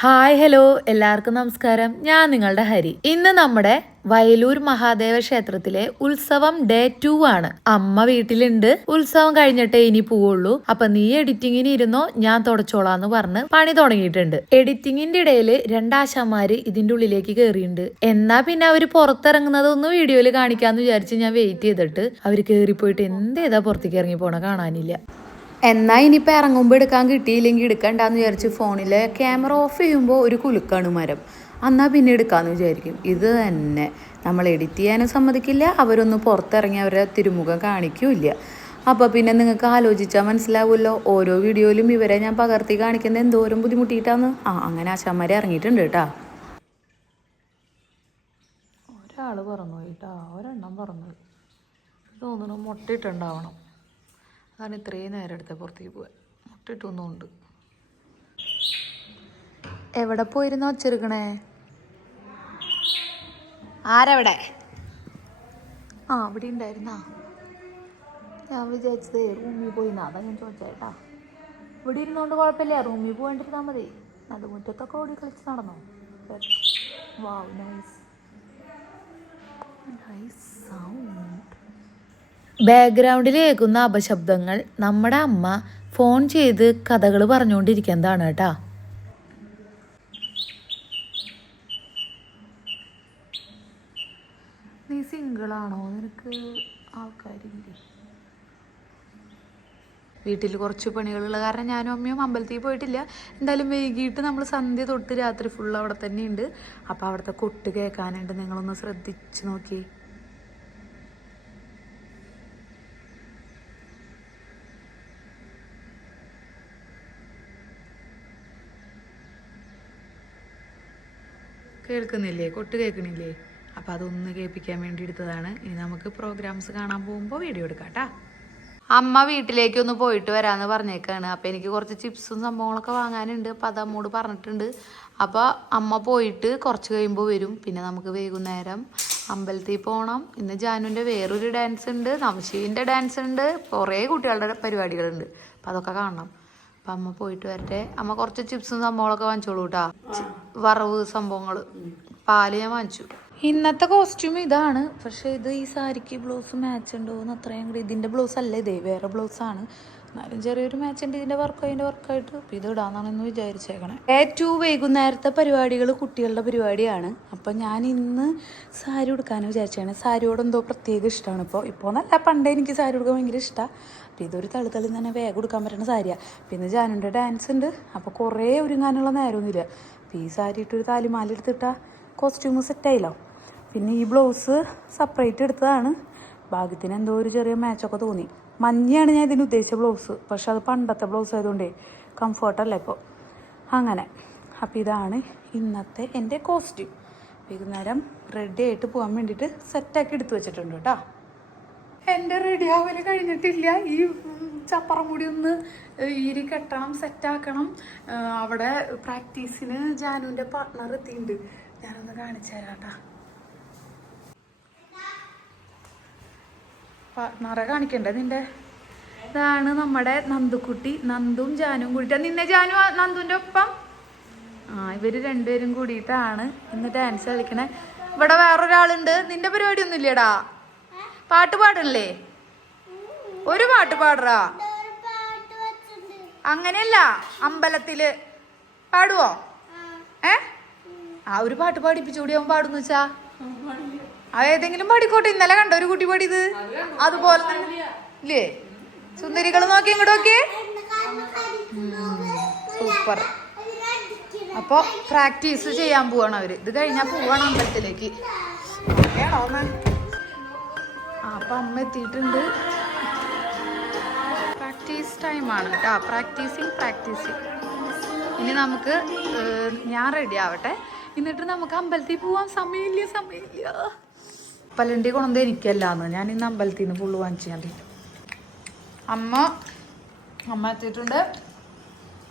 Hi hello എല്ലാവർക്കും നമസ്കാരം. ഞാൻ നിങ്ങളുടെ ഹരി. ഇന്ന് നമ്മുടെ വയലൂർ മഹാദേവ ക്ഷേത്രത്തിലെ ഉത്സവം ഡേ 2 ആണ്. അമ്മ വീട്ടിലുണ്ട്. ഉത്സവം കഴിഞ്ഞിട്ടേ ഇനി പോവുള്ളൂ. അപ്പൊ നീ എഡിറ്റിങ്ങിന് ഇരുന്നോ, ഞാൻ തുടച്ചോളാന്ന് പറഞ്ഞ് പണി തുടങ്ങിയിട്ടുണ്ട്. എഡിറ്റിങ്ങിന്റെ ഇടയിൽ രണ്ടാശാമാര് ഇതിന്റെ ഉള്ളിലേക്ക് കയറിയിട്ടുണ്ട്. എന്നാ പിന്നെ അവര് പുറത്തിറങ്ങുന്നതൊന്ന് വീഡിയോയിൽ കാണിക്കാന്ന് വിചാരിച്ച് ഞാൻ വെയിറ്റ് ചെയ്തിട്ട് അവര് കയറിപ്പോയിട്ട് എന്തേതാ പുറത്തേക്ക് ഇറങ്ങി പോണ കാണാനില്ല. എന്നാൽ ഇനിയിപ്പോൾ ഇറങ്ങുമ്പോൾ എടുക്കാൻ കിട്ടിയില്ലെങ്കിൽ എടുക്കണ്ടെന്ന് വിചാരിച്ച് ഫോണിലെ ക്യാമറ ഓഫ് ചെയ്യുമ്പോൾ ഒരു കുലുക്കാണ് മരം. എന്നാൽ പിന്നെ എടുക്കാമെന്ന് വിചാരിക്കും. ഇത് തന്നെ നമ്മൾ എഡിറ്റ് ചെയ്യാനും സമ്മതിക്കില്ല, അവരൊന്ന് പുറത്തിറങ്ങി അവരെ തിരുമുഖം കാണിക്കില്ല. അപ്പോൾ പിന്നെ നിങ്ങൾക്ക് ആലോചിച്ചാൽ മനസ്സിലാവുമല്ലോ, ഓരോ വീഡിയോയിലും ഇവരെ ഞാൻ പകർത്തി കാണിക്കുന്നത് എന്തോരം ബുദ്ധിമുട്ടിയിട്ടാന്ന്. അങ്ങനെ ആശാന്മാരെ ഇറങ്ങിയിട്ടുണ്ട് കേട്ടോ. ഒരാൾ പറന്നു പോയിട്ടാ, ഒരെണ്ണം പറന്നത് തോന്നുന്നു മുട്ടയിട്ടുണ്ടാവണം. അതാണ് ഇത്രയും നേരം എടുത്ത പുറത്തേക്ക് പോവാൻ. മുട്ടിട്ടൊന്നുമുണ്ട്. എവിടെ പോയിരുന്നോ വച്ചിരിക്കണേ? ആരവിടെ? ഇവിടെ ഉണ്ടായിരുന്നാ? ഞാൻ വിചാരിച്ചത് റൂമിൽ പോയിന്നാ, അതാ ഞാൻ ചോദിച്ചേട്ടാ. ഇവിടെ ഇരുന്നോണ്ട് കുഴപ്പമില്ല, റൂമിൽ പോകേണ്ടിരുന്നാൽ മതി. നടുമുറ്റത്തൊക്കെ ഓടി കളിച്ച് നടന്നോ? വാവ്, നൈസ് നൈസ് സൗണ്ട്. ബാക്ക്ഗ്രൗണ്ടിൽ കേൾക്കുന്ന അപശബ്ദങ്ങൾ നമ്മുടെ അമ്മ ഫോൺ ചെയ്ത് കഥകൾ പറഞ്ഞുകൊണ്ടിരിക്കുന്നതാണ് കേട്ടാ. നീ സിംഗിളാണോ? നിനക്ക് ആൾക്കാരില്ലേ? വീട്ടിൽ കുറച്ച് പണികളുള്ള കാരണം ഞാനും അമ്മയും അമ്പലത്തിൽ പോയിട്ടില്ല. എന്തായാലും വൈകിട്ട് നമ്മൾ സന്ധ്യ തൊട്ട് രാത്രി ഫുൾ അവിടെ തന്നെയുണ്ട്. അപ്പോൾ അവിടുത്തെ കൊട്ട് കേൾക്കാനുണ്ട്, നിങ്ങളൊന്ന് ശ്രദ്ധിച്ച് നോക്കി. കേൾക്കുന്നില്ലേ? കൊട്ട് കേൾക്കണില്ലേ? അപ്പം അതൊന്ന് കേൾപ്പിക്കാൻ വേണ്ടി എടുത്തതാണ്. ഇനി നമുക്ക് പ്രോഗ്രാംസ് കാണാൻ പോകുമ്പോൾ വീഡിയോ എടുക്കാം കേട്ടാ. അമ്മ വീട്ടിലേക്ക് ഒന്ന് പോയിട്ട് വരാമെന്ന് പറഞ്ഞേക്കാണ്. അപ്പോൾ എനിക്ക് കുറച്ച് ചിപ്സും സംഭവങ്ങളൊക്കെ വാങ്ങാനുണ്ട്. അപ്പോൾ അത് അമ്മോട് പറഞ്ഞിട്ടുണ്ട്. അപ്പോൾ അമ്മ പോയിട്ട് കുറച്ച് കഴിയുമ്പോൾ വരും. പിന്നെ നമുക്ക് വൈകുന്നേരം അമ്പലത്തിൽ പോകണം. ഇന്ന് ജാനുവിൻ്റെ വേറൊരു ഡാൻസ് ഉണ്ട്, നവശീവിൻ്റെ ഡാൻസ് ഉണ്ട്, കുറേ കുട്ടികളുടെ പരിപാടികളുണ്ട്. അപ്പോൾ അതൊക്കെ കാണണം. അപ്പം അമ്മ പോയിട്ട് വരട്ടെ. അമ്മ കുറച്ച് ചിപ്സും സംഭവങ്ങളൊക്കെ വാങ്ങിച്ചോളൂ കേട്ടാ. വറവ് സംഭവങ്ങൾ, പാല് ഞാൻ വാങ്ങിച്ചു. ഇന്നത്തെ കോസ്റ്റ്യൂം ഇതാണ്. പക്ഷേ ഇത് ഈ സാരിക്ക് ബ്ലൗസ് മാച്ച് ഉണ്ടോ എന്ന് അത്രയും കൂടി. ഇതിൻ്റെ ബ്ലൗസ് അല്ല, ഇതേ വേറെ ബ്ലൗസാണ്. എന്നാലും ചെറിയൊരു മാച്ച് ഉണ്ട് ഇതിൻ്റെ വർക്കായിട്ട്. അപ്പം ഇത് ഇടാന്നാണെന്ന് വിചാരിച്ചേക്കണേ. ഏറ്റവും വൈകുന്നേരത്തെ പരിപാടികൾ കുട്ടികളുടെ പരിപാടിയാണ്. അപ്പം ഞാൻ ഇന്ന് സാരി ഉടുക്കാനും വിചാരിച്ചാണ്. സാരിയോട് എന്തോ പ്രത്യേക ഇഷ്ടമാണ്. ഇപ്പോൾ നല്ല പണ്ടേ എനിക്ക് സാരി ഉടുക്കാൻ ഭയങ്കര ഇഷ്ടമാണ്. അപ്പം ഇതൊരു തളി തന്നെ വേഗം എടുക്കാൻ പറ്റുന്ന സാരിയാണ്. പിന്നെ ജാനുവിൻ്റെ ഡാൻസ് ഉണ്ട്. അപ്പോൾ കുറേ ഒരുങ്ങാനുള്ള നേരമൊന്നുമില്ല. അപ്പോൾ ഈ സാരി ഇട്ടൊരു താലിമാല എടുത്തിട്ടാൽ കോസ്റ്റ്യൂം സെറ്റായില്ലോ. പിന്നെ ഈ ബ്ലൗസ് സെപ്പറേറ്റ് എടുത്തതാണ്. ഭാഗ്യത്തിന് എന്തോ ഒരു ചെറിയ മാച്ചൊക്കെ തോന്നി. മഞ്ഞയാണ് ഞാൻ ഇതിന് ഉദ്ദേശിച്ച ബ്ലൗസ്. പക്ഷെ അത് പണ്ടത്തെ ബ്ലൗസ് ആയതുകൊണ്ടേ കംഫർട്ടല്ല ഇപ്പോൾ. അങ്ങനെ അപ്പോൾ ഇതാണ് ഇന്നത്തെ എൻ്റെ കോസ്റ്റ്യൂം. വൈകുന്നേരം റെഡി ആയിട്ട് പോകാൻ വേണ്ടിയിട്ട് സെറ്റാക്കി എടുത്തു വെച്ചിട്ടുണ്ട് കേട്ടോ. എൻ്റെ റെഡി ആവല് കഴിഞ്ഞിട്ടില്ല. ഈ ചപ്പറം കൂടി ഒന്ന് ഈരി കെട്ടണം, സെറ്റാക്കണം. അവിടെ പ്രാക്ടീസിന് ജാനുവിൻ്റെ പാർട്ട്ണർ എത്തിയിട്ടുണ്ട്. ഞാനൊന്ന് കാണിച്ചു തരാം കേട്ടോ. പാർട്ട്ണറെ കാണിക്കണ്ടേ നിൻ്റെ? ഇതാണ് നമ്മുടെ നന്ദുക്കുട്ടി. നന്ദും ജാനും കൂടിയിട്ടാണ്. നിന്നെ ജാനു നന്ദുവിൻ്റെ ഒപ്പം ഇവർ രണ്ടുപേരും കൂടിയിട്ടാണ് ഇന്ന് ഡാൻസ് കളിക്കണേ. ഇവിടെ വേറൊരാളുണ്ട്. നിന്റെ പരിപാടി ഒന്നും ഇല്ലേടാ? പാട്ട് പാടണല്ലേ? ഒരു പാട്ട് പാടറാ? അങ്ങനെയല്ല, അമ്പലത്തില് പാടുവോ? ഒരു പാട്ട് പാടിപ്പിച്ചുകൂടി അവൻ പാടുന്നു വെച്ചാ. ഏതെങ്കിലും പാടിക്കോട്ടെ. ഇന്നലെ കണ്ടോ ഒരു കുട്ടി പാടിയത്? അതുപോലെ ഇല്ലേ? സുന്ദരികൾ നോക്കി ഇങ്ങോട്ട് നോക്കിയേ. സൂപ്പർ. അപ്പോൾ പ്രാക്ടീസ് ചെയ്യാൻ പോവാണ് അവര്. ഇത് കഴിഞ്ഞാൽ പോവാണ് അമ്പലത്തിലേക്ക്. അപ്പം അമ്മ എത്തിയിട്ടുണ്ട്. പ്രാക്ടീസ് ടൈമാണ് കേട്ടോ. പ്രാക്ടീസിങ്. ഇനി നമുക്ക് ഞാൻ റെഡി ആവട്ടെ, എന്നിട്ട് നമുക്ക് അമ്പലത്തിൽ പോവാൻ. സമയമില്ല. പല്ലണ്ടി കൊണ്ടത് എനിക്കല്ലാന്ന്. ഞാൻ ഇന്ന് അമ്പലത്തിൽ നിന്ന് ഫുള്ള് വാങ്ങിച്ചു. ഞാൻ അമ്മ എത്തിയിട്ടുണ്ട്.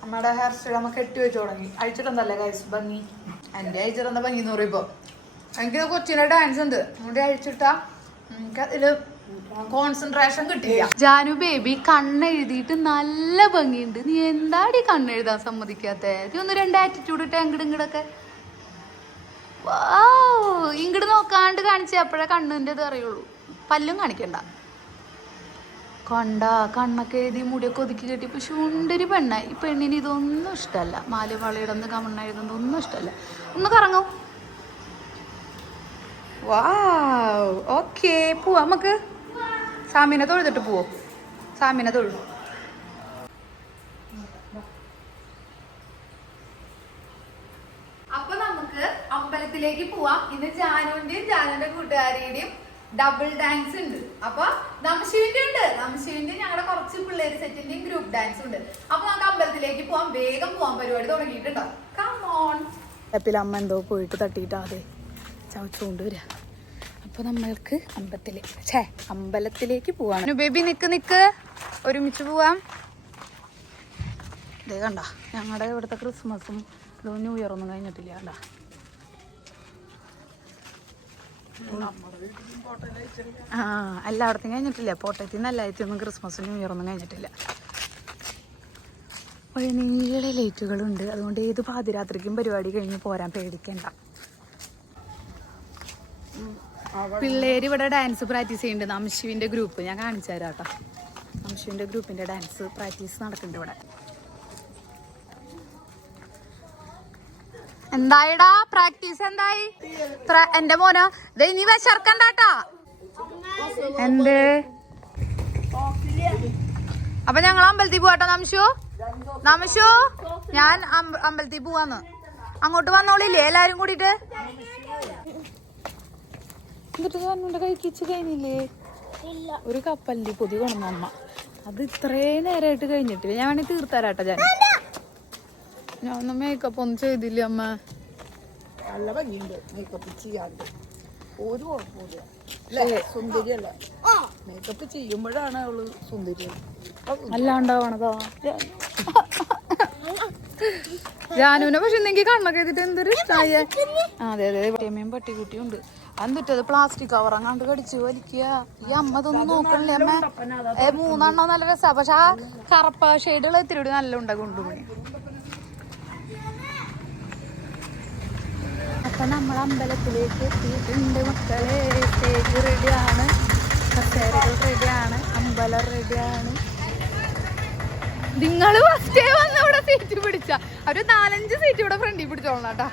അമ്മയുടെ ഹെയർ സ്റ്റൈൽ അമ്മ കെട്ടി വെച്ച് തുടങ്ങി. അഴിച്ചിട്ടുണ്ടല്ലേ ഗൈസ് ഭംഗി? എൻ്റെ അഴിച്ചിട്ടെന്താ ഭംഗി എന്ന് പറയുമ്പോൾ എനിക്ക് കൊച്ചിൻ്റെ ഡാൻസ് ഉണ്ട്. അതുകൊണ്ട് അഴിച്ചിട്ടാ എനിക്ക് അതിൽ കോൺസെൻട്രേഷൻ കിട്ടില്ല. ജാനു ബേബി കണ്ണെഴുതിയിട്ട് നല്ല ഭംഗിയുണ്ട്. നീ എന്താടി കണ്ണെഴുതാൻ സമ്മതിക്കാത്ത? നീ ഒന്ന് രണ്ട് ആറ്റിറ്റ്യൂഡ് ഇട്ട ഇങ്ങടൊക്കെ ഇങ്ങോട്ട് നോക്കാണ്ട് കാണിച്ച അപ്പോഴേ കണ്ണിൻ്റെ ഇത് അറിയുള്ളൂ. പല്ലും കാണിക്കണ്ട. കണ്ണൊക്കെ എഴുതി മുടിയൊക്കെ ഒതുക്കി കെട്ടി. പക്ഷെ ഉണ്ടൊരു പെണ്ണായി. ഈ പെണ്ണിന് ഇതൊന്നും ഇഷ്ടമല്ല. മാല വളയിടുന്ന കമണ്ണെഴുതുന്നത് ഒന്നും ഇഷ്ടമല്ല. ഒന്ന് കറങ്ങും. വാവ്, ഓക്കെ, പോവാ നമുക്ക്. സാമിനെ തൊഴുതിട്ട് പോവോ? സാമിനെ തൊഴു. അപ്പൊ നമുക്ക് അമ്പലത്തിലേക്ക് പോവാം. ഇന്ന് ജാനുവിന്റെ കൂട്ടുകാരിയുടെയും ഡബിൾ ഡാൻസ് ഉണ്ട്. അപ്പൊ നമശിവിന്റെ ഉണ്ട്. നമശിവിന്റെ ഞങ്ങളുടെ കുറച്ച് പിള്ളേര് സെറ്റിന്റെയും ഗ്രൂപ്പ് ഡാൻസ് ഉണ്ട്. അപ്പൊ നമുക്ക് അമ്പലത്തിലേക്ക് പോവാം. വേഗം പോവാൻ. പരിപാടി തുടങ്ങിയിട്ടുണ്ടോ? കമോൺ. അമ്മ എന്തോ പോയിട്ട് തട്ടിയിട്ട് അതെ ചവച്ചുകൊണ്ട് വരിക. അപ്പൊ നമ്മൾക്ക് അമ്പലത്തിലേക്ക് പോവാണ്. ബേബി നിക്ക് ഒരുമിച്ച് പോവാം. ഇതേ കണ്ട, ഞങ്ങളുടെ ഇവിടുത്തെ ക്രിസ്മസും ന്യൂ ഇയർ ഒന്നും കഴിഞ്ഞിട്ടില്ല. കണ്ട, എല്ലായിടത്തും കഴിഞ്ഞിട്ടില്ല. പോട്ടയത്തിൽ നിന്ന് എല്ലായിടത്തൊന്നും ക്രിസ്മസും ന്യൂ ഇയർ ഒന്നും കഴിഞ്ഞിട്ടില്ല. നീള ലൈറ്റുകളുണ്ട്. അതുകൊണ്ട് ഏത് പാതിരാത്രിക്കും പരിപാടി കഴിഞ്ഞ് പോരാൻ പേടിക്കണ്ട. പിള്ളേര് ഇവിടെ ഡാൻസ് പ്രാക്ടീസ് ചെയ്യുന്നുണ്ട്. നംശുവിന്റെ ഗ്രൂപ്പ് ഞാൻ കാണിച്ചു തരാം കേട്ടോ. നംശുവിന്റെ ഗ്രൂപ്പിന്റെ ഡാൻസ് പ്രാക്ടീസ് നടക്കുന്നുണ്ട് ഇവിടെ. എന്തായിടാ പ്രാക്ടീസ്? എന്തായി എന്റെ മോനോ? ഇനി വിശർക്കണ്ടാട്ടാ. എന്തേ? അപ്പൊ ഞങ്ങൾ അമ്പലത്തിൽ പോവാട്ടോ. നംശു ഞാൻ അമ്പലത്തിൽ പോവാന്ന്. അങ്ങോട്ട് വന്നോളില്ലേ എല്ലാരും കൂടിട്ട്? എന്നിട്ട് ഞാനുണ്ട് കഴിക്കിച്ച് കഴിഞ്ഞില്ലേ? ഒരു കപ്പലിന്റെ പൊതി കൊണ്ടു അമ്മ. അത് ഇത്രയും നേരമായിട്ട് കഴിഞ്ഞിട്ടില്ല. ഞാൻ വേണമെങ്കിൽ തീർത്താരാട്ടോ. ഞാനൊന്നും മേക്കപ്പ് ഒന്നും ചെയ്തില്ല അമ്മ. നല്ല ഭംഗിയുണ്ട് മേക്കപ്പ് ചെയ്യാണ്ട്. ഒരു കുഴപ്പമില്ല. സുന്ദരിയല്ലേ? മേക്കപ്പ് ചെയ്യുമ്പോഴാണ് അവള് സുന്ദരി. അല്ലാണ്ടാവണതോ ജാനുവിനെ. പക്ഷെ എന്തെങ്കിൽ കണ്ണൊക്കെ എഴുതിട്ട് എന്തൊരു ഇഷ്ടമായ. അതെ അമ്മയും പട്ടിക്കുട്ടിയും ഉണ്ട്. എന്നിട്ടത് പ്ലാസ്റ്റിക് കവർ അങ്ങാണ്ട് കടിച്ച് വലിക്കുക. ഈ അമ്മ ഇതൊന്നും നോക്കണില്ലേ അമ്മ? 3 നല്ല രസാ. പക്ഷെ ആ കറുപ്പ ഷെയ്ഡുള്ള ഇത്തിരി നല്ല ഉണ്ടാകും കൊണ്ടുപോയി. അപ്പൊ നമ്മൾ അമ്പലത്തിലേക്ക് എത്തിയിട്ടുണ്ട് മക്കളെ. സ്റ്റേജ് റെഡിയാണ്, കസേരകൾ റെഡിയാണ്, അമ്പലം റെഡിയാണ്. നിങ്ങള് ഫസ്റ്റേ വന്ന് ഇവിടെ സീറ്റ് പിടിച്ച ഒരു 4-5 സീറ്റ് ഇവിടെ ഫ്രണ്ടിൽ പിടിച്ചോളണം കേട്ടാ.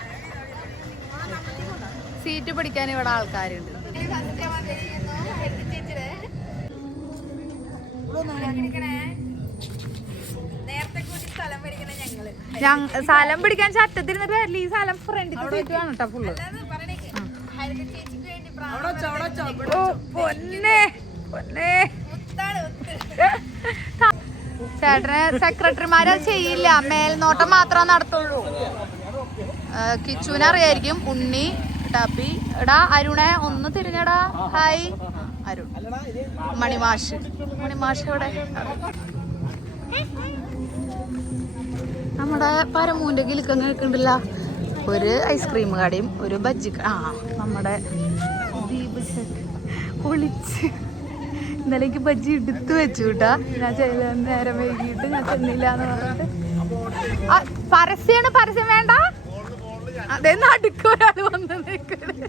സീറ്റ് പിടിക്കാൻ ഇവിടെ ആൾക്കാരുണ്ട്. സ്ഥലം പിടിക്കാൻ ചട്ടത്തിരുന്നിട്ട് വരില്ല. ഈ സ്ഥലം ഫ്രണ്ടിൽ സീറ്റ് വേണം കേട്ടോ ഫുള്ള്. ചേട്ടന് സെക്രട്ടറിമാരെ ചെയ്യില്ല, മേൽനോട്ടം മാത്രമേ നടത്തുള്ളൂ. കിച്ചുവിനെ അറിയായിരിക്കും. ഉണ്ണി, ടാപ്പി. എടാ അരുണെ ഒന്ന് തിരിഞ്ഞടാ. ഹായ് അരുൺ. മണിമാഷ് ഇവിടെ. നമ്മുടെ പരമൂന്റെ കിലുക്കങ്ങ് കേൾക്കണ്ടല്ല. ഒരു ഐസ്ക്രീം കടയും ഒരു ബജ്ജി. നമ്മുടെ ഒളിച്ച് ഇന്നലേക്ക് ബജ്ജി എടുത്ത് വെച്ചു കേട്ടാ. ഞാൻ നേരം വൈകിട്ട് ഞാൻ ചെന്നില്ല എന്ന് പറഞ്ഞിട്ട്. പരസ്യം വേണ്ട. അതേ നടുക്ക് ഒരാൾ വന്ന് നിൽക്കണേ.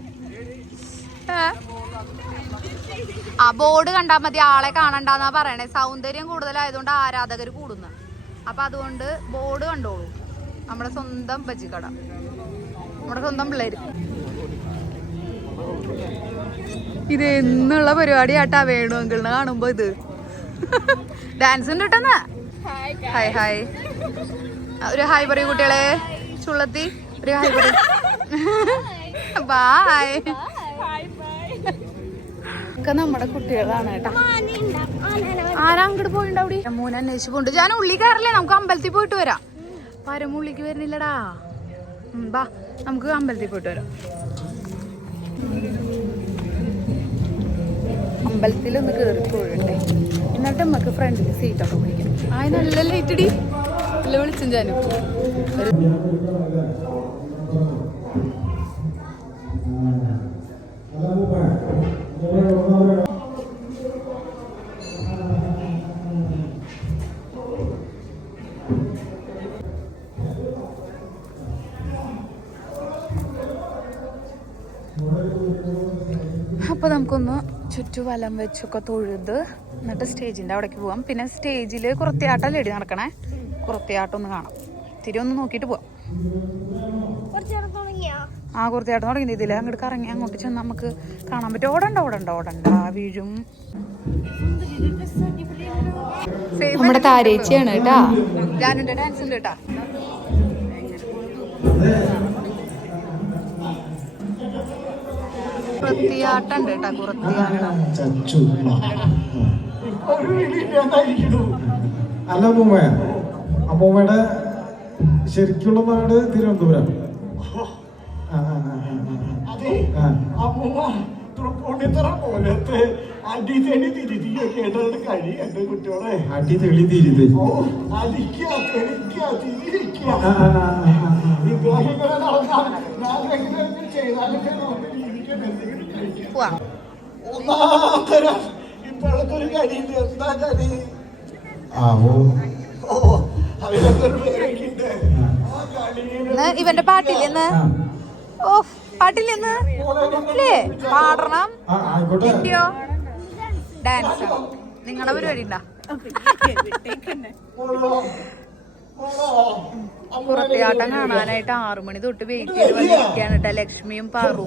ആ ബോർഡ് കണ്ടാൽ മതി, ആളെ കാണണ്ടെന്നാ പറയണേ. സൗന്ദര്യം കൂടുതലായതുകൊണ്ട് ആരാധകർ കൂടുന്നു. അപ്പൊ അതുകൊണ്ട് ബോർഡ് കണ്ടോളൂ. നമ്മുടെ സ്വന്തം ബജ്ജിക്കട, നമ്മുടെ സ്വന്തം പിള്ളേര്. ഇത് എന്നുള്ള പരിപാടി ആട്ടാ. വേണു അങ്കിളിനെ കാണുമ്പോ ഇത് ഡാൻസ് ഉണ്ട് കേട്ടെന്ന്. ഹായ് ഒരു ഹായ് പറയൂ കുട്ടികളെ. ചുള്ളത്തി ഒരു ഹായ് പറയൂ. ബായ്. ഒക്കെ നമ്മുടെ കുട്ടികളാണ് കേട്ടാ. ആരാ അങ്ങോട്ട് പോയിണ്ട് അവിടെ? മൂന്ന് അന്വേഷിച്ച് പോണ്ട്. ഞാൻ ഉള്ളി കയറില്ലേ? നമുക്ക് അമ്പലത്തിൽ പോയിട്ട് വരാം. പരമുള്ളിക്ക് വരുന്നില്ലടാ. ബാ നമുക്ക് അമ്പലത്തിൽ പോയിട്ട് വരാം. അമ്പലത്തിലൊന്ന് കയറി പോയിട്ടെ, എന്നിട്ട് നമുക്ക് ഫ്രണ്ടിൽ സീറ്റൊക്കെ പിടിക്കാം. നല്ല ലൈറ്റടി നല്ല വിളിച്ചും ഞാനും. അപ്പോൾ നമുക്കൊന്ന് ചുറ്റുവലം വെച്ചൊക്കെ തൊഴുത് എന്നിട്ട് സ്റ്റേജിൻ്റെ അവിടേക്ക് പോവാം. പിന്നെ സ്റ്റേജിൽ കുറത്തിയാട്ടം ലേഡി നടക്കണേ, കുറത്തിയാട്ടം ഒന്ന് കാണാം, തിരി ഒന്ന് നോക്കിയിട്ട് പോവാം. ആ കുറത്തിയാട്ടം തുടങ്ങി. ഇതിൽ അങ്ങോട്ട് കറങ്ങി അങ്ങോട്ട് ചെന്ന് നമുക്ക് കാണാൻ പറ്റും. ഓടണ്ട വീഴും. നമ്മുടെ താരേച്ചിയാണ് കേട്ടാ, ജാനുന്റെ ഡാൻസ് ഉണ്ട് കേട്ടാ. കുറത്തിയാട്ടം ഉണ്ട് കേട്ടാ, കുറത്തിയാട്ടം. അല്ല അമ്മൂമ്മ, അമ്മൂമ്മയുടെ ശരിക്കുള്ള നാട് തിരുവനന്തപുരം. അടിതെളി തിരിതിയൊക്കെ കഴിയുണ്ട് കുട്ടികളെ. അടിതെളി തിരിത് ഇപ്പോഴത്തെ ഒരു കളിയുണ്ട്. എന്താ കളി? ഇവന്റെ പാട്ടില്ലെന്ന് പാട്ടില്ലെന്ന് പാടണം. ഇന്ത്യോ ഡാൻസ് നിങ്ങളുടെ പരിപാടി ഉണ്ടാ? കുറത്തിയാട്ടം കാണാനായിട്ട് 6 മണി തൊട്ട് വെയിറ്റ് ചെയ്ത് വന്നിരിക്കുകയാണ് കേട്ടോ ലക്ഷ്മിയും പാറും.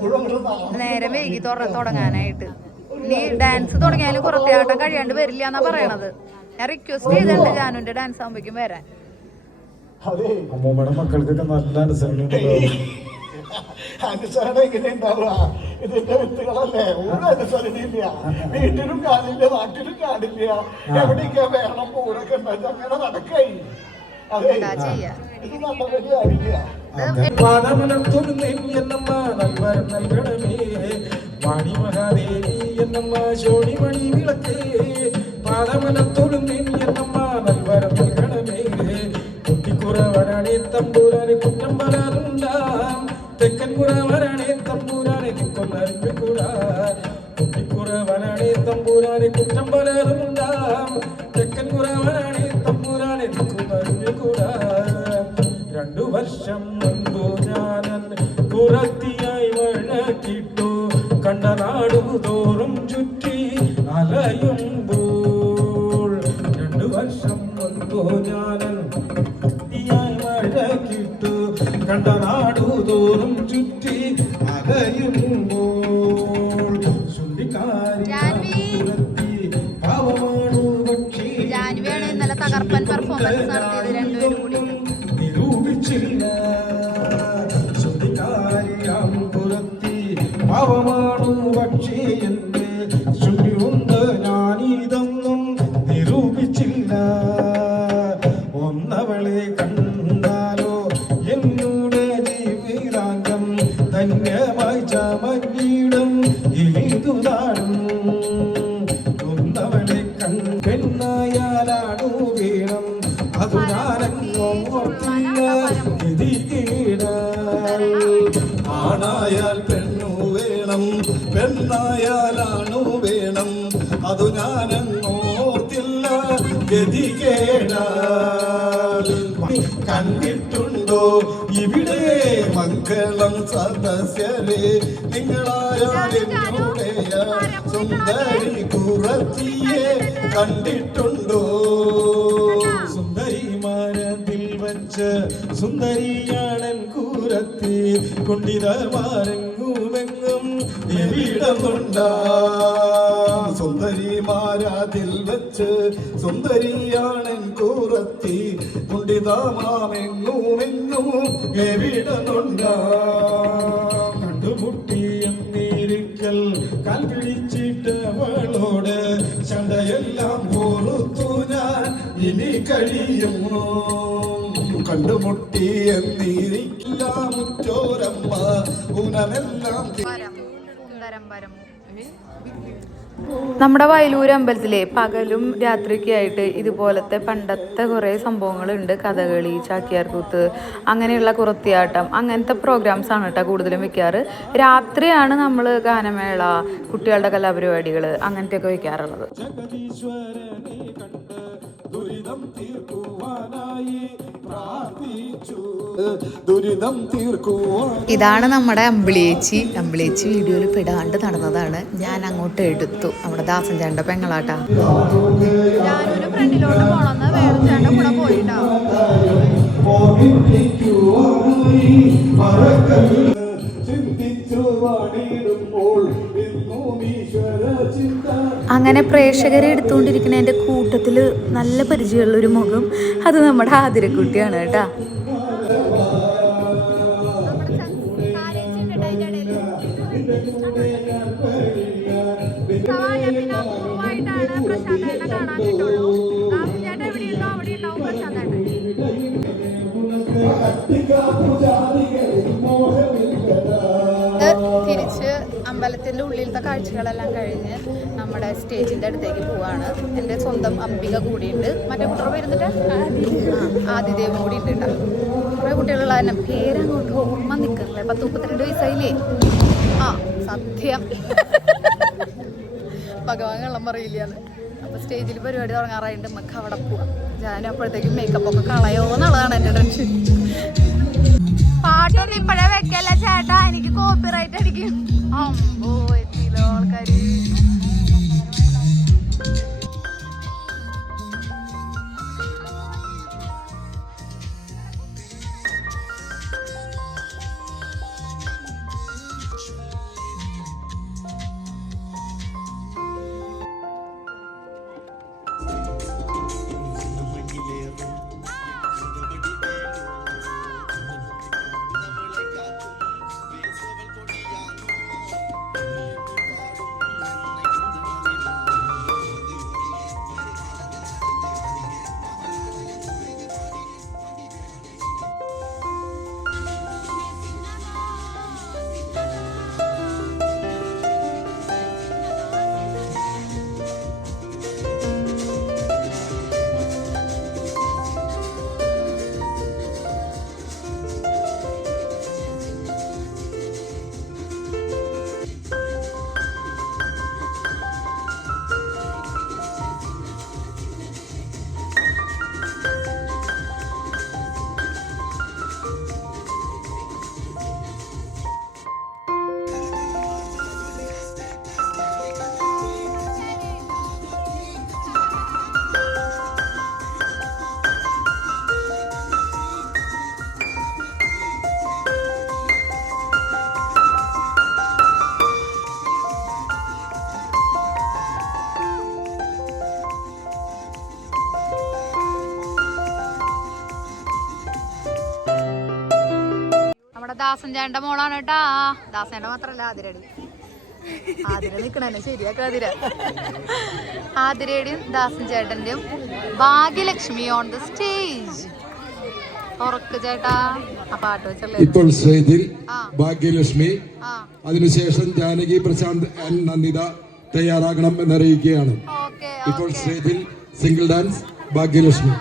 നേരെ വൈകി തുടങ്ങാനായിട്ട്. ഇനി ഡാൻസ് തുടങ്ങിയാലും കുറത്തിയാട്ടം കഴിയാണ്ട് വരില്ല എന്നാ പറയണത്. ഞാൻ റിക്വസ്റ്റ് ചെയ്തിട്ടുണ്ട് ജാനുന്റെ ഡാൻസ് ആകുമ്പോഴേക്കും വരാൻ. അമ്മൂമ്മയുടെ മക്കൾക്കൊക്കെ നല്ല അനുസരണ. അനുസരണം എങ്ങനെ ഉണ്ടാവുക? ഇതിന്റെ വിത്തുകളല്ലേ, ഒരു അനുസരണയില്ല. വീട്ടിലും കാണില്ല, നാട്ടിലും കാണില്ല. എവിടെയൊക്കെ വേണം പൂരൊക്കെ ഉണ്ടാക്കി അങ്ങനെ നടക്കായി. അതെ, ഇത് നമ്മുടെ കാര്യമില്ല. വാണി മഹാദേവി എന്നമ്മ ശോണിമണി വിളക്കേ, പാദമലത്തോടും എന്നമ്മ നൽവരം നൽകണമേ. കുട്ടിക്കുറവരാണേ തമ്പൂരാനെ കുറ്റം വരാറുണ്ടാം, തെക്കൻ കുറവരാണേ തമ്പൂരാനെ കൊന്നറിഞ്ഞുകൂടാ. കുട്ടിക്കുറവരാണേ തമ്പൂരാനെ കുറ്റം വരാറുണ്ടാം, തെക്കൻ കുറവരാണേ തമ്പൂരാനെ കൊന്നറിഞ്ഞുകൂടാ. 2 വർഷം മുൻപു ഞാനൻ കുറത്തിയായി വഴക്കിട്ടു, കണ്ട നാടുതോറും ചുറ്റി അലയുമ്പോൾ. 2 വർഷം മുൻപു ഞാനൻ കുറത്തിയായി വഴക്കിട്ടു, കണ്ട നാടുതോറും ചുറ്റി അലയുമ്പോൾ. ചുണ്ടിക്കാരി പാവമാണു പക്ഷി ഇന്നലെ തകർപ്പൻ പെർഫോമൻസ് നടത്തിയത് രണ്ടുപേരും കൂടി. നിരൂപിച്ചില്ല ചുണ്ടിക്കാരിയാം പുറത്തി പാവമാണു പക്ഷി എന്ന് ചുണ്ടിയുണ്ട്. ഞാനിതൊന്നും നിരൂപിച്ചില്ല. ഒന്നവളെ കണ്ടാലോ എന്നൂടെ ജീവിതാംഗം ധന്യമായി ചമഞ്ഞിടും ഏതുനാടും. ഒന്നവളെ പെണ്ണായാലാണു വീണം, അത് ഞാനോർത്തില്ല ആണായാൽ പെണ്ണു വേണം, പെണ്ണായാലാണു വേണം, അതു ഞാനോർത്തില്ല ഗതികേടാ. കണ്ടിട്ടുണ്ടോ ഇവിടെ മംഗളം സദസ്യരെ? നിങ്ങളായാലെന്നോടെയ സുന്ദരി കുറത്തിയെ കണ്ടിട്ടുണ്ടോ? സുന്ദരിമാരതിൽ വച്ച് സുന്ദരിയാണൻ കൂരത്തി, കുണ്ടിതമാരെങ്ങുമെങ്ങും എവിടുന്നുണ്ടാ. സുന്ദരിമാരതിൽ വെച്ച് സുന്ദരിയാണൻ കൂറത്തി, കുണ്ടിതമാമെങ്ങുമെങ്ങും എവിടുന്നുണ്ടാ. കണ്ടുമുട്ടിയെന്നിരിക്കൽ കാൽ പിടിച്ചിട്ട് അവളോട് ചണ്ടയെല്ലാം പൊറുത്തു ഞാൻ ഇനി കഴിയുമോ. കണ്ടുമുട്ടി എന്നിരിക്കില്ല മുറ്റോരമ്മ ഗുണമെല്ലാം. നമ്മുടെ വയലൂർ അമ്പലത്തിലെ പകലും രാത്രിയൊക്കെ ആയിട്ട് ഇതുപോലത്തെ പണ്ടത്തെ കുറേ സംഭവങ്ങളുണ്ട്. കഥകളി, ചാക്യാർകൂത്ത്, അങ്ങനെയുള്ള കുറത്തിയാട്ടം, അങ്ങനത്തെ പ്രോഗ്രാംസ് ആണ് കേട്ടോ കൂടുതലും വെക്കാറ്. രാത്രിയാണ് നമ്മൾ ഗാനമേള, കുട്ടികളുടെ കലാപരിപാടികൾ അങ്ങനത്തെയൊക്കെ വെക്കാറുള്ളത്. ജഗദീശ്വരനെ കണ്ട് ദുരിതം തീർക്കുവാനായി പ്രാർത്ഥിച്ചു ദുരിതം തീർക്കുവാൻ. ഇതാണ് നമ്മുടെ അമ്പിളിയേച്ചി. അമ്പിളിയേച്ചി വീഡിയോയിൽ പെടാണ്ട് നടന്നതാണ്. ഞാൻ അങ്ങോട്ട് എടുത്തു. നമ്മുടെ ദാസൻ ചേട്ടൻ്റെ പെങ്ങളാട്ടാ. ഞാനൊരു ഫ്രണ്ടിലോട്ട് പോണെന്ന് വേറെ ചേട്ടൻ്റെ കൂടെ പോയിട്ടാ. അങ്ങനെ പ്രേക്ഷകരെ എടുത്തുകൊണ്ടിരിക്കുന്നതിൻ്റെ കൂട്ടത്തിൽ നല്ല പരിചയമുള്ളൊരു മുഖം, അത് നമ്മുടെ ആതിരക്കുട്ടിയാണ് കേട്ടാ. തിരിച്ച് അമ്പലത്തിൻ്റെ ഉള്ളിലത്തെ കാഴ്ചകളെല്ലാം കഴിഞ്ഞ് നമ്മുടെ സ്റ്റേജിൻ്റെ അടുത്തേക്ക് പോവാണ്. എൻ്റെ സ്വന്തം അംബിക കൂടിയുണ്ട്. മറ്റേ കുട്ടികൾ വരുന്നിട്ട് ആദിദേവും കൂടി ഉണ്ട് കേട്ടോ. കുറേ കുട്ടികളുള്ള തന്നെ പേരങ്ങോട്ട് ഓർമ്മ നിൽക്കുന്നില്ലേ. 32 വയസ്സായില്ലേ? ആ സത്യം ഭഗവാൻ കള്ളം പറയില്ലാന്ന്. അപ്പോൾ സ്റ്റേജിൽ പരിപാടി തുടങ്ങാറായിട്ട് നമുക്ക് അവിടെ പോവാം. ഞാൻ അപ്പോഴത്തേക്കും മേക്കപ്പൊക്കെ കളയോ എന്നുള്ളതാണ് എൻ്റെ ടെൻഷൻ. പാട്ടൊന്നും ഇപ്പഴേ വെക്കല്ല ചേട്ടാ, എനിക്ക് കോപ്പിറൈറ്റ് അടിക്കും. അമ്പോ എത്തിയില്ലോ ആൾക്കാര്. ദാസൻ ചേട്ടൻ്റെ മോളാണ് കേട്ടാ. ദാസേൻ്റെ മാത്രല്ല ആതിരടി. ആതിര നിക്കണല്ലേ ശരിയാക്ക. ആതിരയുടെയും ദാസൻ ചേട്ടൻ്റെയും ഭാഗ്യലക്ഷ്മി ഓൺ ദ സ്റ്റേജ്. ഉറക്ക് ചേട്ടാ ആ പാട്ട് വെച്ചല്ലേ. ഇപ്പോൾ സ്റ്റേജിൽ ഭാഗ്യലക്ഷ്മി, അതിനുശേഷം ജാനകി, പ്രശാന്ത് ആൻഡ് നന്ദിത തയ്യാറാകണം എന്നറിയിക്കുകയാണ്. ഇപ്പോൾ സ്റ്റേജിൽ സിംഗിൾ ഡാൻസ് ഭാഗ്യലക്ഷ്മി.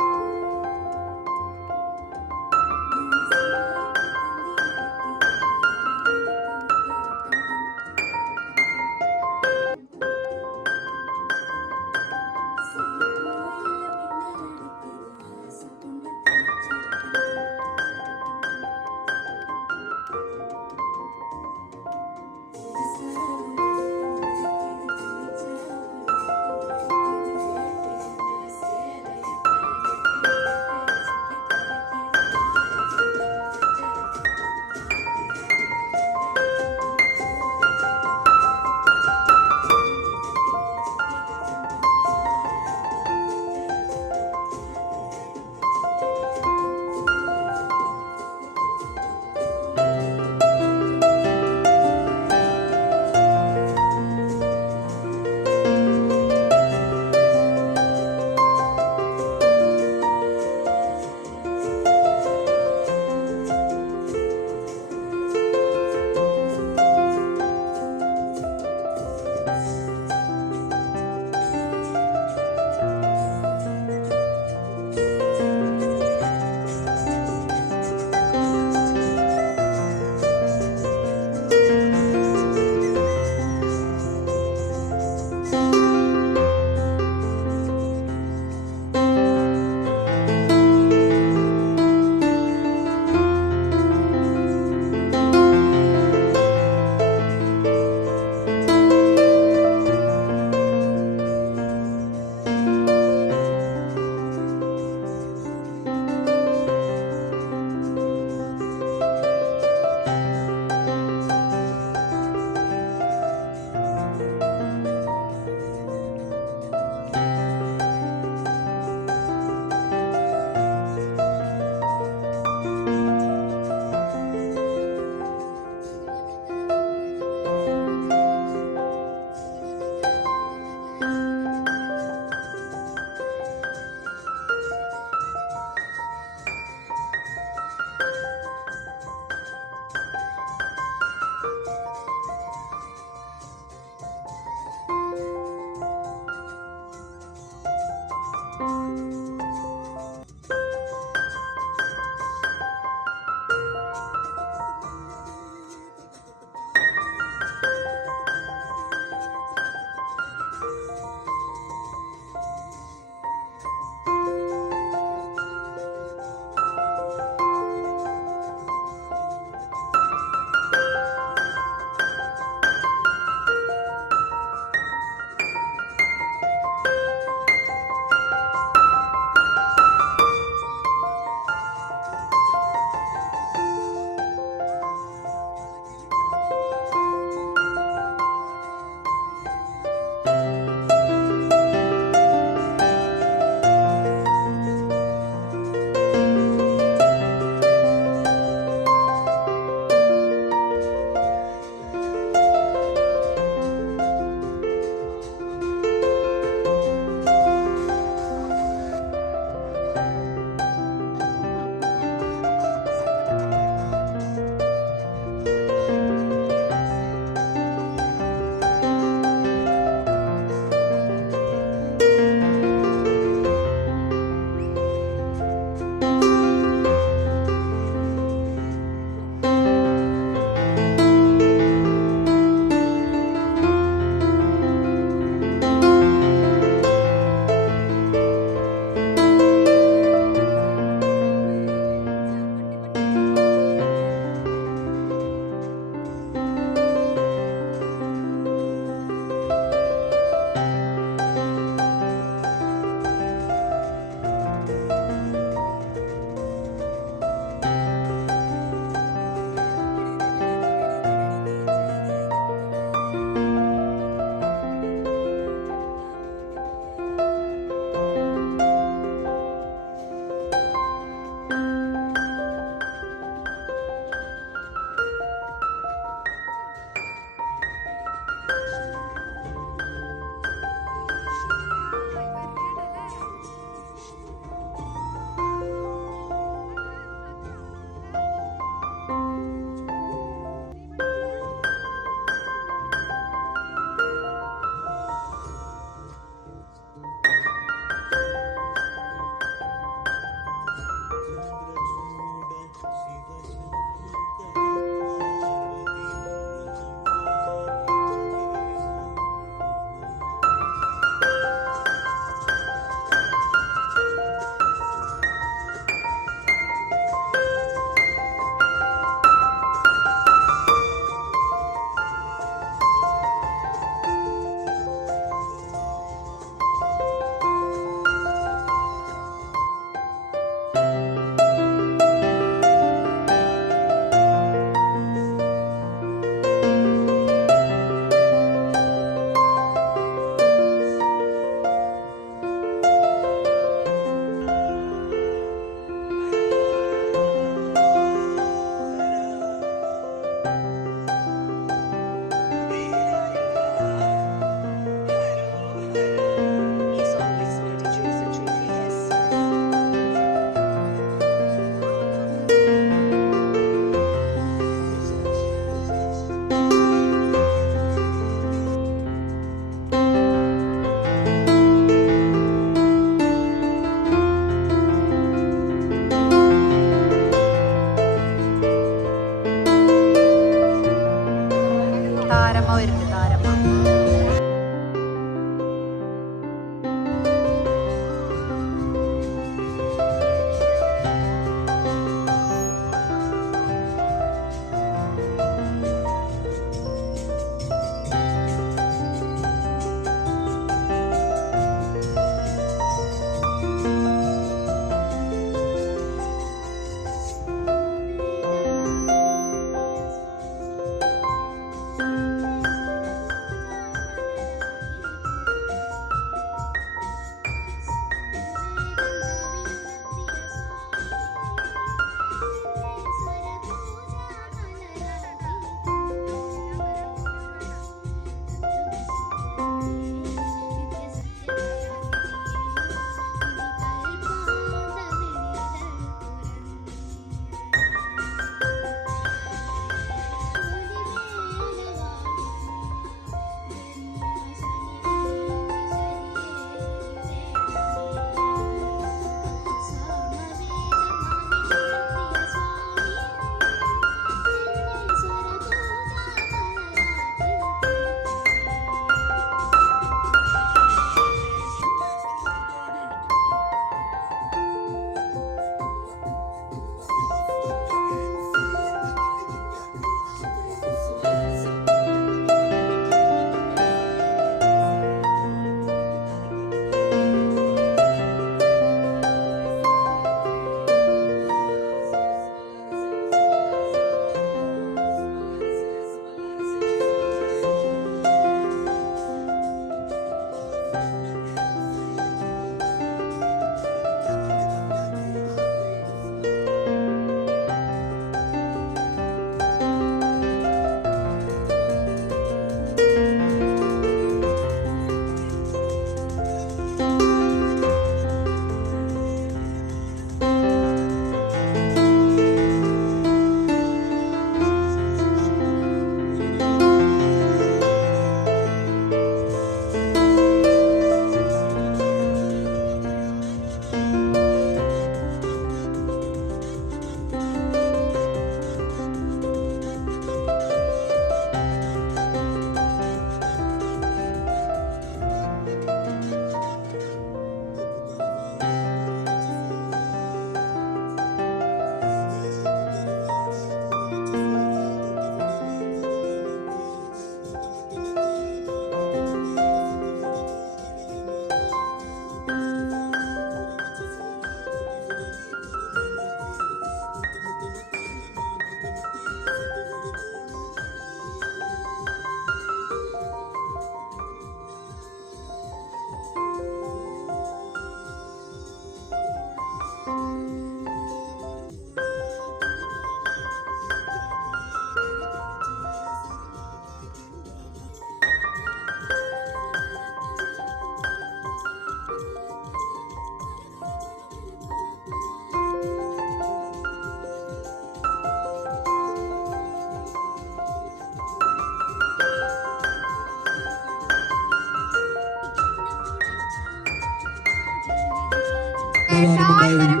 അന്നദാനം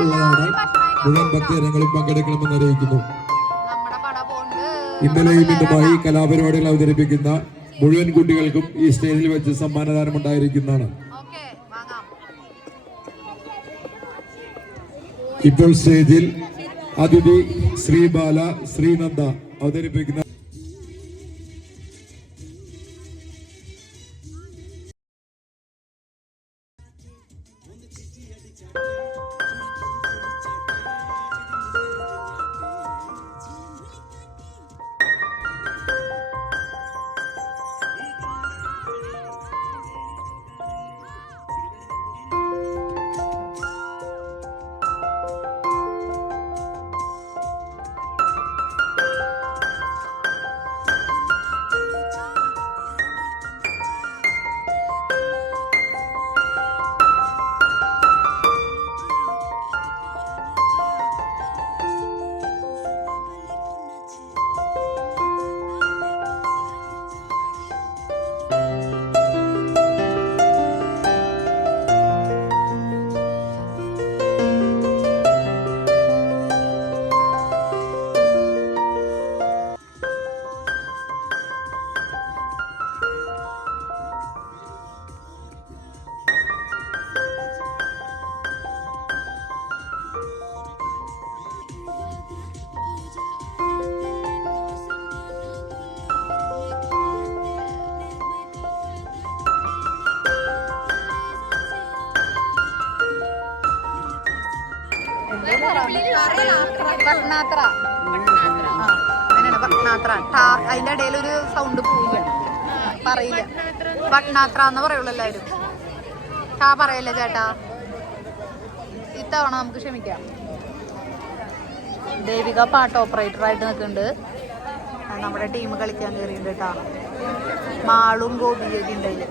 ഉള്ളതാണ്. മുഴുവൻ ഭക്തജനങ്ങളും പങ്കെടുക്കണമെന്ന് അറിയിക്കുന്നു. ഇന്നലെയും ഇന്നുമായി കലാപരിപാടികൾ അവതരിപ്പിക്കുന്ന മുഴുവൻ കുട്ടികൾക്കും ഈ സ്റ്റേജിൽ വെച്ച് സമ്മാനദാനം ഉണ്ടായിരിക്കുന്നതാണ്. ഇപ്പോൾ സ്റ്റേജിൽ അതിഥി ശ്രീബാല ശ്രീനന്ദ അവതരിപ്പിക്കുന്ന ഭട്നാത്ര. അങ്ങനെയാണ് ഭട്നാത്ര. അതിന്റെ ഇടയിൽ ഒരു സൗണ്ട് പോയില്ല, പറയില്ല. ഭട്നാത്ര എന്ന് പറയുള്ളൂ എല്ലാവരും. പറയല്ലേ ചേട്ടാ, ഇത്തവണ നമുക്ക് ക്ഷമിക്കാം. ദേവിക പാട്ട് ഓപ്പറേറ്റർ ആയിട്ട് നിൽക്കുന്നുണ്ട്. നമ്മുടെ ടീം കളിക്കാൻ കയറിയിട്ടുണ്ട് കേട്ടാ. മാളും ഗോപിയൊക്കെ ഉണ്ടായില്ല.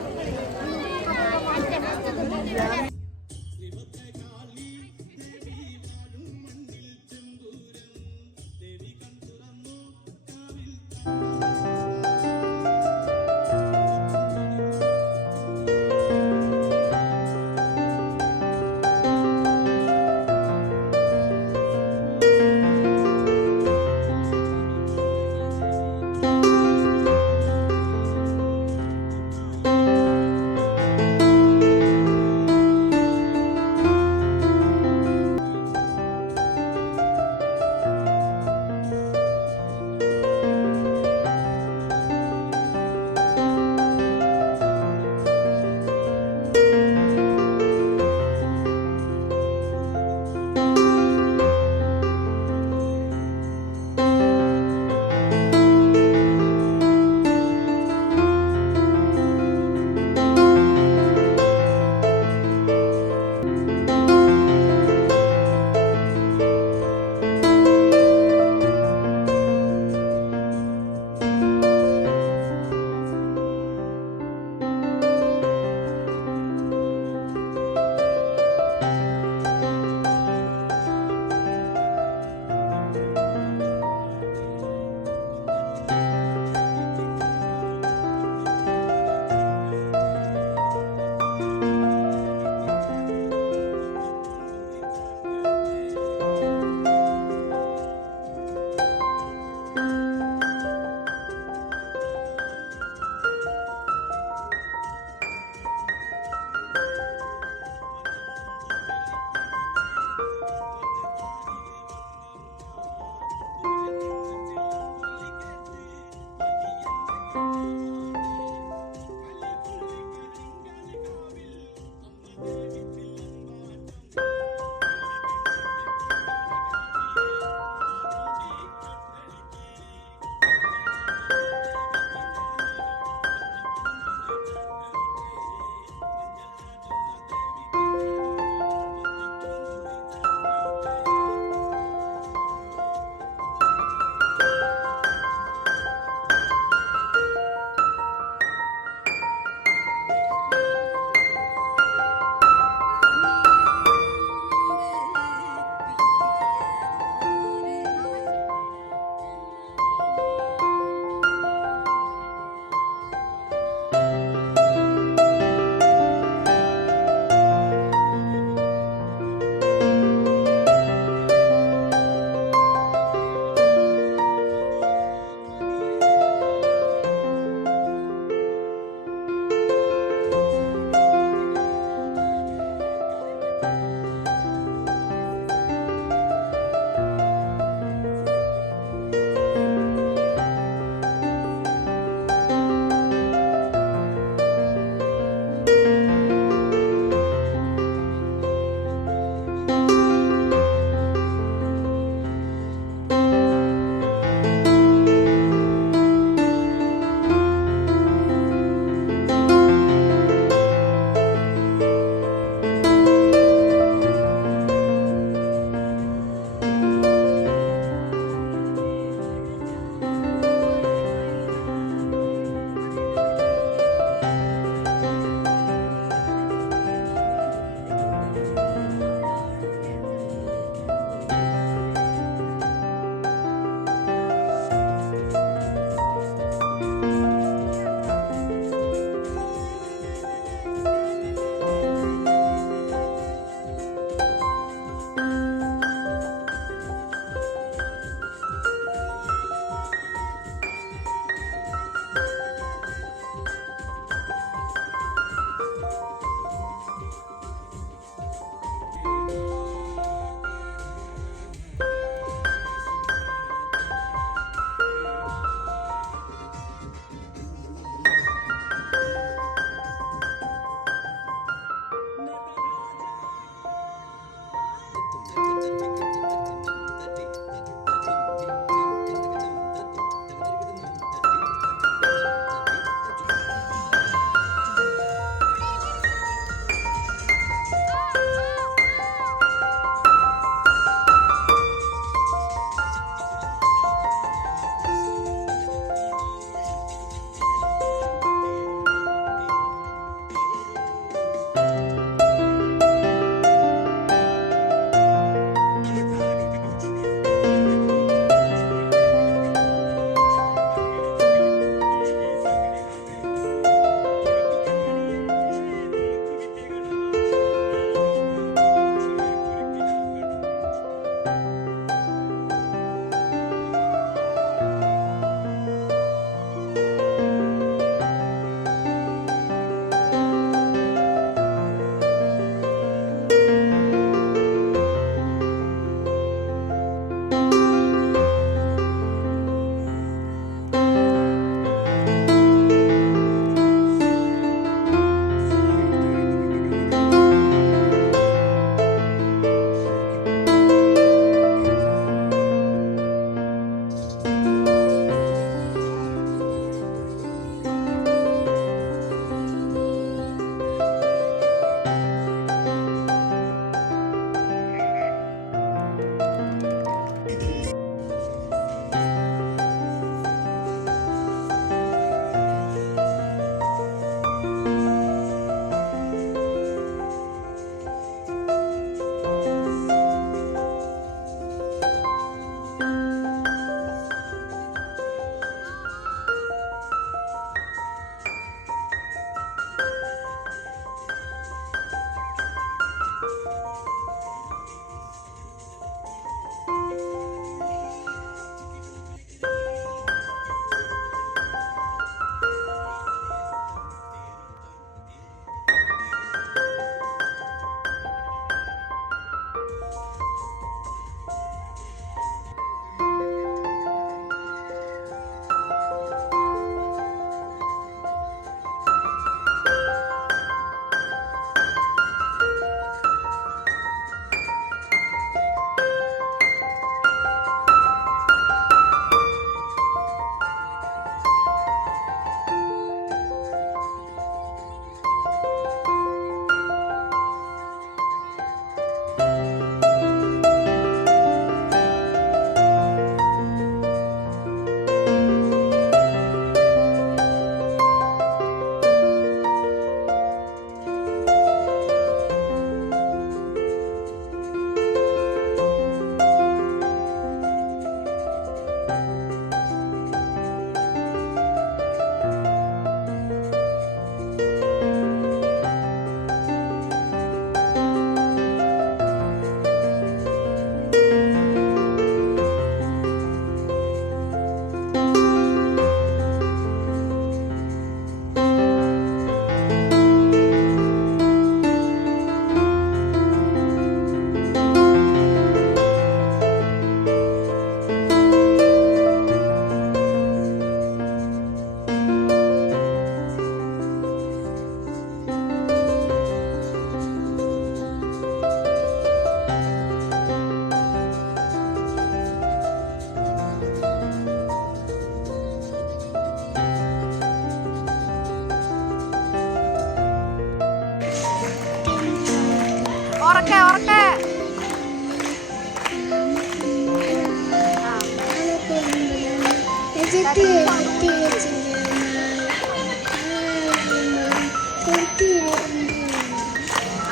ഉറക്കെ ഉറക്കെ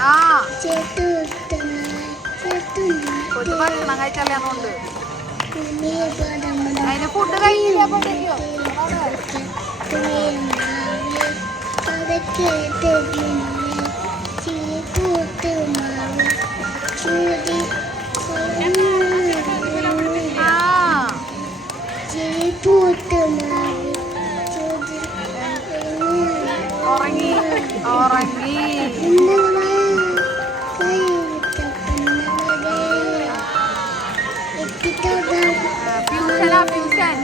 ആ ഒരു ഭക്ഷണം കഴിച്ചല്ലേന്നുണ്ട് അതിന് ഫുഡ് കഴിയില്ല അപ്പോഴത്തേക്കോ ഉറങ്ങി ഉറങ്ങി ഫ്യൂഷൻ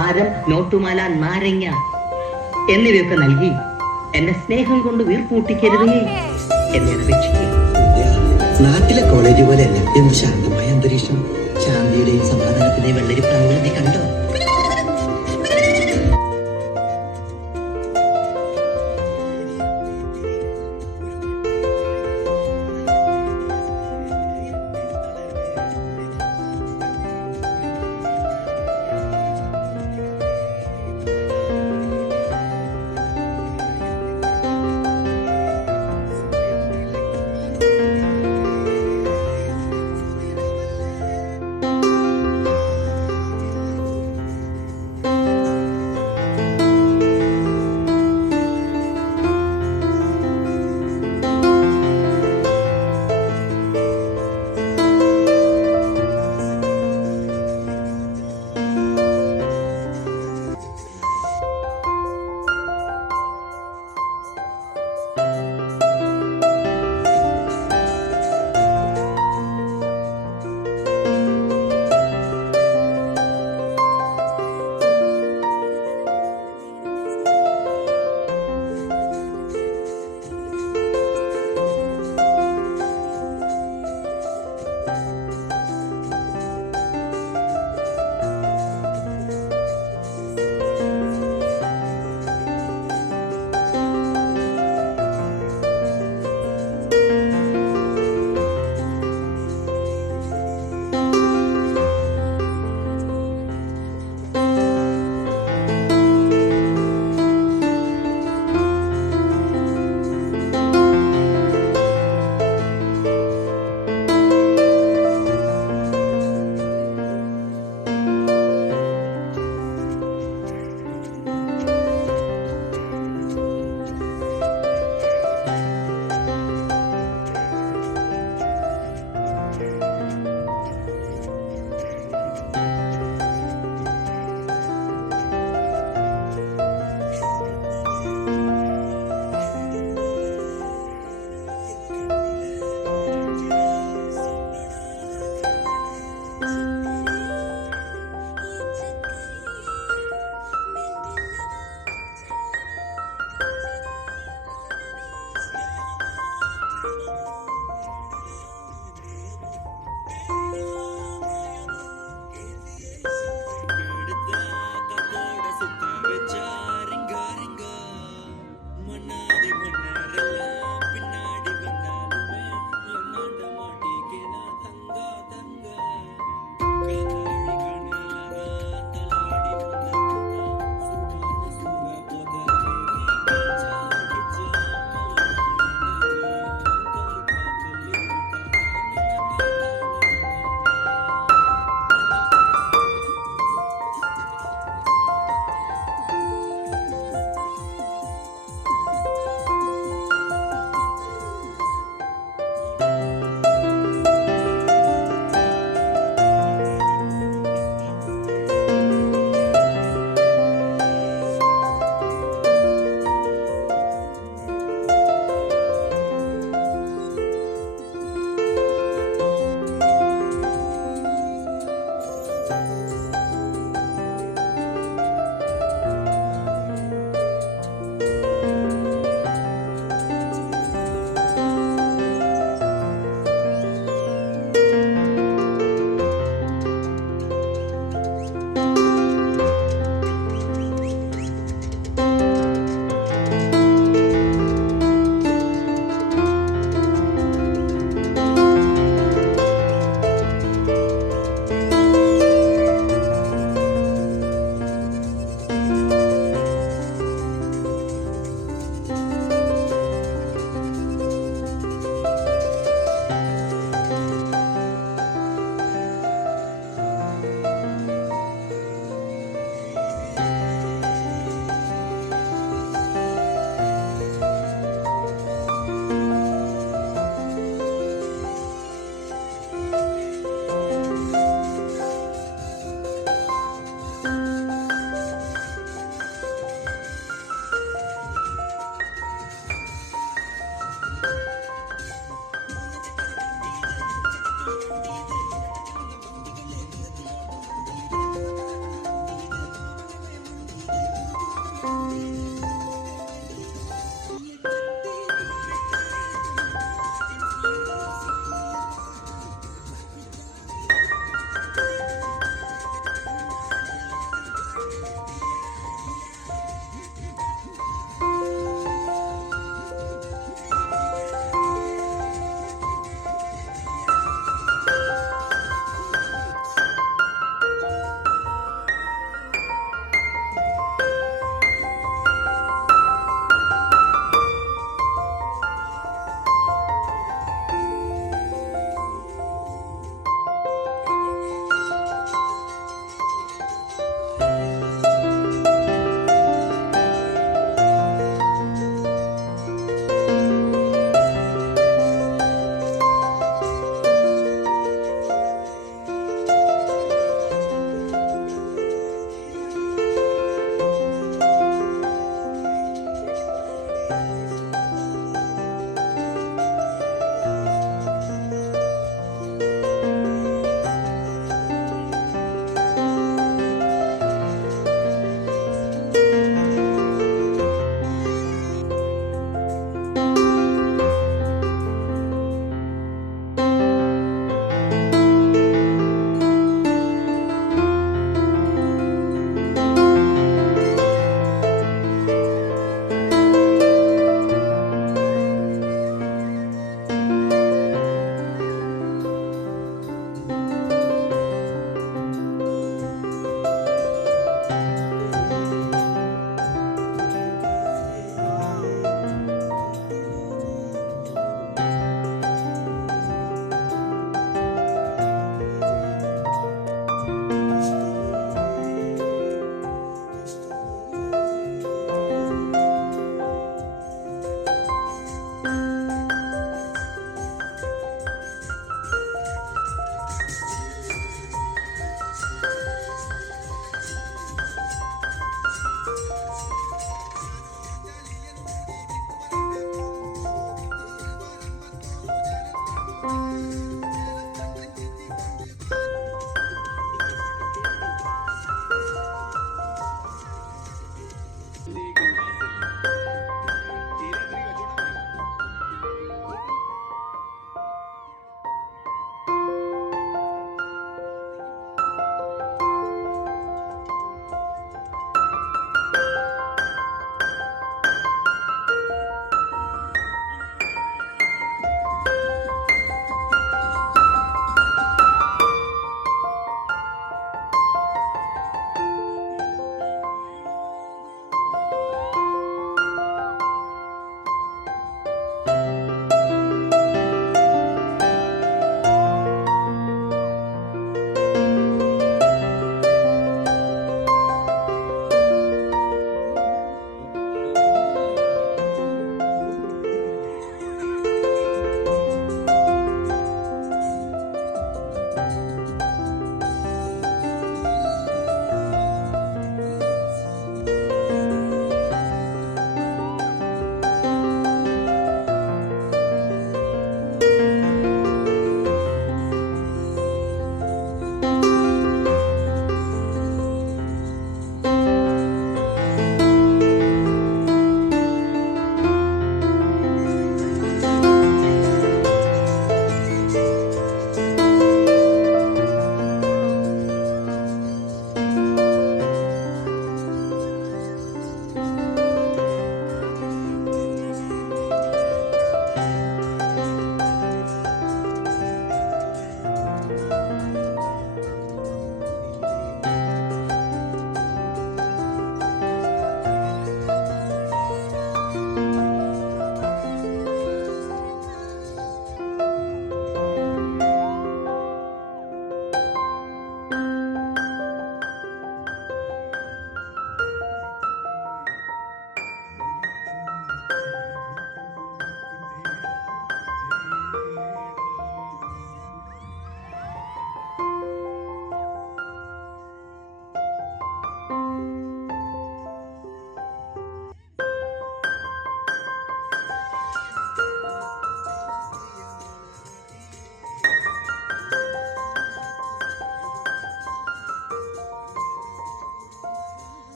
ആരം, നോട്ടുമാല, നാരങ്ങ എന്നിവയൊക്കെ നൽകി എന്നെ സ്നേഹം കൊണ്ട് വീർപ്പൂട്ടിക്കരുതേ എന്നെ അപേക്ഷിക്കുക. നാട്ടിലെ കോളേജ് പോലെയല്ല, എന്ത് ശാന്തമായ അന്തരീക്ഷം, ശാന്തിയുടെയും സമാധാനത്തിന്റെയും വെള്ളരി പ്രാവുകൾ നീ കണ്ടോ?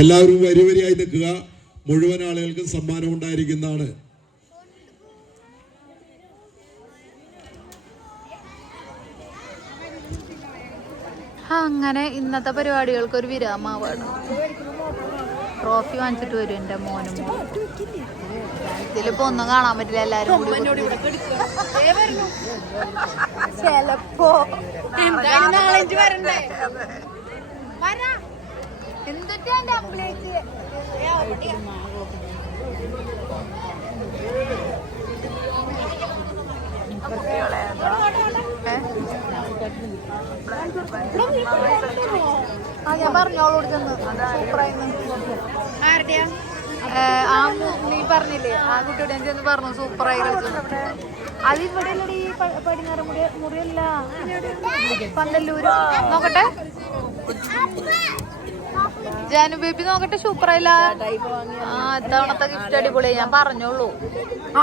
എല്ലാവരും വരി വരിയായി നിൽക്കുക. മുഴുവൻ ആളുകൾക്കും സമ്മാനം ഉണ്ടായിരിക്കുന്നതാണ്. അങ്ങനെ ഇന്നത്തെ പരിപാടികൾക്ക് ഒരു വിരാമാവാണ്. ട്രോഫി വാങ്ങിച്ചിട്ട് വരും എൻ്റെ മോനും. ഇതിലിപ്പോ ഒന്നും കാണാൻ പറ്റില്ല, എല്ലാരും കൂടി ചെലപ്പോ എന്തൊക്കെയാ അമ്പലേക്ക് ഞാൻ പറഞ്ഞോളൂ നീ പറഞ്ഞില്ലേ ആ കുട്ടിയോട് ഞാൻ ചെന്ന് പറഞ്ഞു സൂപ്പറായി കളിച്ചു. അതിവിടെ അല്ലടി പടിഞ്ഞാറ് മുറിയല്ല, പന്തല്ലൂര്. നോക്കട്ടെ ജാനു ബേബി നോക്കട്ടെ, സൂപ്പറായില്ല. ആ ഇത്തവണത്തെ ഗിഫ്റ്റ് അടിപൊളിയായി, ഞാൻ പറഞ്ഞോളൂ.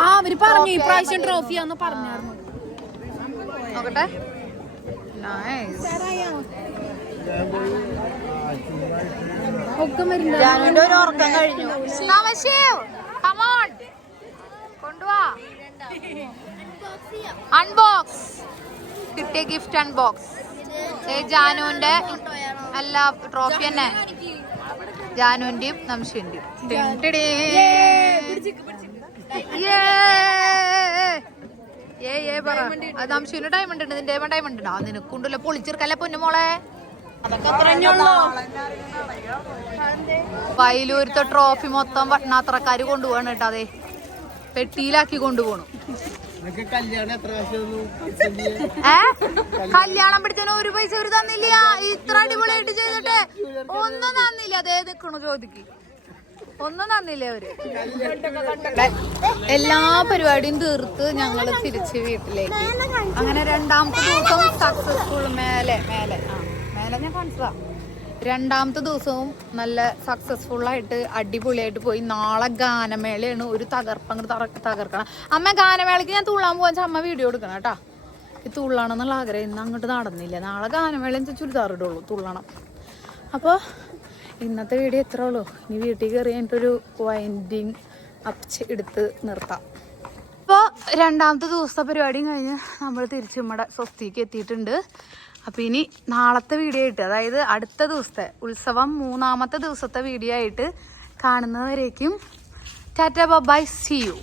അവര് പറഞ്ഞു ഈ പ്രാവശ്യം ട്രോഫിയാന്ന് പറഞ്ഞായിരുന്നു. നോക്കട്ടെ ജാനുവിന്റെ ഒരു ഉറക്കം കഴിഞ്ഞു. കൊണ്ടുവാ അൺബോക്സ്. കിട്ടിയ ഗിഫ്റ്റ് അൺബോക്സ്. ജാനുവിന്റെ എല്ലാ ട്രോഫി തന്നെ, ജാനുവിന്റെയും നംശുവിന്റെയും. അത് നംശുവിന് ഡയമണ്ട് ഉണ്ട്, നിന്റെ ഡയമണ്ട് ഉണ്ടോ? നിനക്കുണ്ടല്ലോ പൊളിച്ചെടുക്കല്ലേ പൊന്നുമോളെ. വയലൂരത്തെ ട്രോഫി മൊത്തം പട്ടണാത്രക്കാര് കൊണ്ടുപോകണം കേട്ടോ. അതെ പെട്ടിയിലാക്കി കൊണ്ടുപോകണം. കല്യാണം പിടിച്ചതിന് ഒരു പൈസ ഒരു തന്നില്ല. ഇത്ര അടിപൊളിയായിട്ട് ചെയ്തിട്ട് ഒന്നും തന്നില്ല. അതേ നിക്കണു ചോദിക്ക്, ഒന്നും തന്നില്ല അവര്. എല്ലാ പരിപാടിയും തീർത്ത് ഞങ്ങള് തിരിച്ച് വീട്ടിലേക്ക്. അങ്ങനെ രണ്ടാമത്തെ ദിവസം സക്സസ്ഫുൾ. മേലെ ഞാൻ കാണിച്ചതാ. രണ്ടാമത്തെ ദിവസവും നല്ല സക്സസ്ഫുൾ ആയിട്ട് അടിപൊളിയായിട്ട് പോയി. നാളെ ഗാനമേളയാണ്. ഒരു തകർക്കണം. അമ്മ ഗാനമേളയ്ക്ക് ഞാൻ തുള്ളാൻ പോകാൻ അമ്മ വീഡിയോ എടുക്കണം കേട്ടാ. ഈ തുള്ളണമെന്നുള്ള ആഗ്രഹം ഇന്ന് അങ്ങോട്ട് നടന്നില്ല. നാളെ ഗാനമേള ചുരിദാർ ഇടുള്ളൂ, തുള്ളണം. അപ്പോൾ ഇന്നത്തെ വീഡിയോ എത്ര ഉള്ളൂ. ഇനി വീട്ടിൽ കയറി കഴിഞ്ഞിട്ടൊരു വൈൻഡിങ് അപ്പ് എടുത്ത് നിർത്താം. അപ്പോൾ രണ്ടാമത്തെ ദിവസത്തെ പരിപാടിയും കഴിഞ്ഞ് നമ്മൾ തിരിച്ച് നമ്മുടെ സ്വസ്തിക്ക് എത്തിയിട്ടുണ്ട്. അപ്പോൾ ഇനി നാളത്തെ വീഡിയോ ആയിട്ട്, അതായത് അടുത്ത ദിവസത്തെ ഉത്സവം 3-ാമത്തെ ദിവസത്തെ വീഡിയോ ആയിട്ട് കാണുന്നവരേക്കും ടാറ്റ ബൈ, സീ യു.